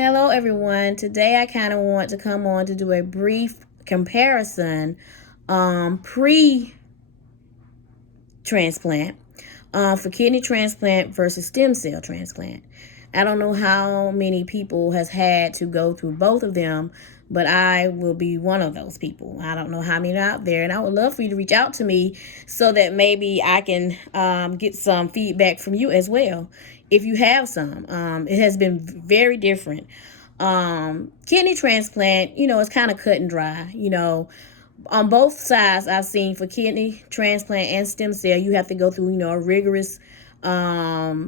Hello, everyone. Today I kind of want to come on to do a brief comparison pre-transplant for kidney transplant versus stem cell transplant. I don't know how many people has had to go through both of them, but I will be one of those people. I don't know how many are out there, and I would love for you to reach out to me so that maybe I can get some feedback from you as well if you have some. It has been very different. Kidney transplant, it's kind of cut and dry. On both sides, I've seen for kidney transplant and stem cell, you have to go through, a rigorous, health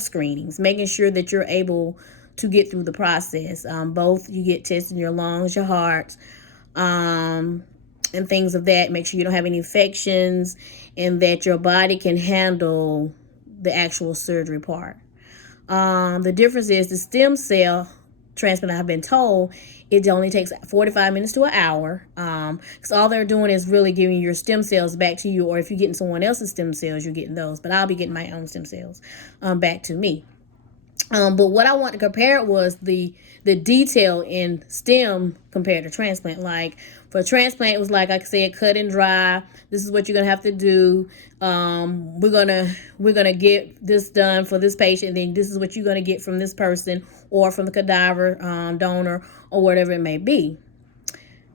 screenings, making sure that you're able to get through the process. Both you get tested in your lungs, your heart, and things of that. Make sure you don't have any infections and that your body can handle the actual surgery part. The difference is the stem cell transplant, I've been told, it only takes 45 minutes to an hour. Because all they're doing is really giving your stem cells back to you, or if you're getting someone else's stem cells, you're getting those. But I'll be getting my own stem cells back to me. But what I want to compare was the detail in stem compared to transplant. Like for transplant, it was like I said, cut and dry. This is what you're gonna have to do. We're gonna get this done for this patient. And then this is what you're gonna get from this person or from the cadaver donor or whatever it may be.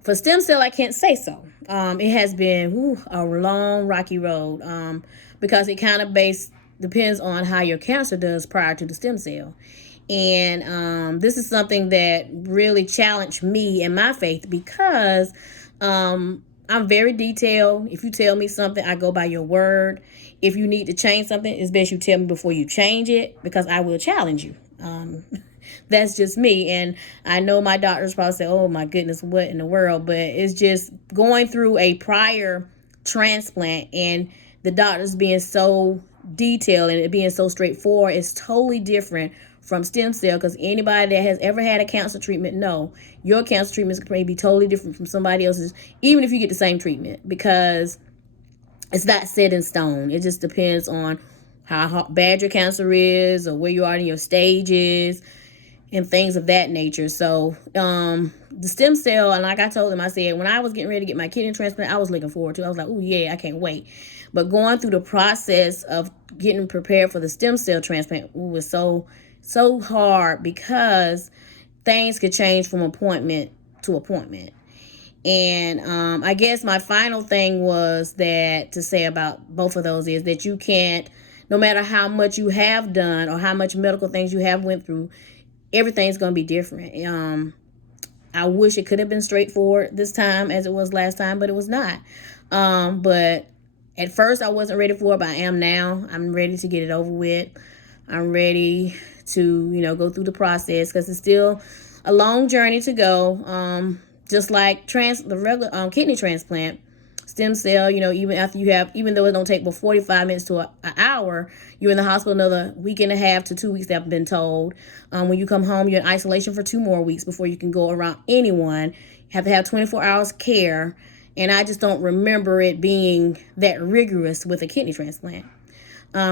For stem cell, I can't say so. It has been a long, rocky road because it kind of depends on how your cancer does prior to the stem cell. And this is something that really challenged me and my faith because I'm very detailed. If you tell me something, I go by your word. If you need to change something, it's best you tell me before you change it because I will challenge you. That's just me. And I know my doctors probably say, oh my goodness, what in the world? But it's just going through a prior transplant and the doctors being so detailed and it being so straightforward is totally different from stem cell, because anybody that has ever had a cancer treatment know your cancer treatment is going to be totally different from somebody else's, even if you get the same treatment, because it's not set in stone. It just depends on how bad your cancer is or where you are in your stages and things of that nature. So the stem cell, and like I told them, I said when I was getting ready to get my kidney transplant, I was looking forward to it. I was like, oh yeah, I can't wait. But going through the process of getting prepared for the stem cell transplant was so hard because things could change from appointment to appointment. And I guess my final thing was that to say about both of those is that you can't, no matter how much you have done or how much medical things you have went through, everything's going to be different. I wish it could have been straightforward this time as it was last time, but it was not. But at first I wasn't ready for it, but I am now. I'm ready to get it over with. I'm ready to, go through the process because it's still a long journey to go. Just like the regular kidney transplant, stem cell, even though it don't take but 45 minutes to an hour, you're in the hospital another week and a half to 2 weeks, I've been told. When you come home, you're in isolation for 2 more weeks before you can go around anyone. You have to have 24 hours care. And I just don't remember it being that rigorous with a kidney transplant.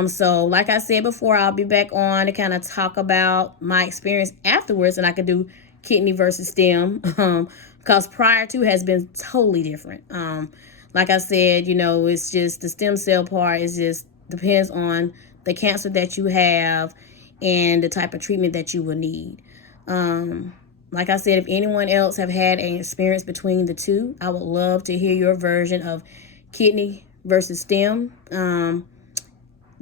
So like I said before, I'll be back on to kind of talk about my experience afterwards, and I could do kidney versus stem because prior to has been totally different. Like I said, it's just the stem cell part is just depends on the cancer that you have and the type of treatment that you will need. Like I said, if anyone else have had an experience between the two, I would love to hear your version of kidney versus stem.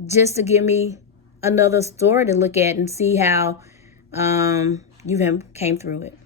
Just to give me another story to look at and see how you came through it.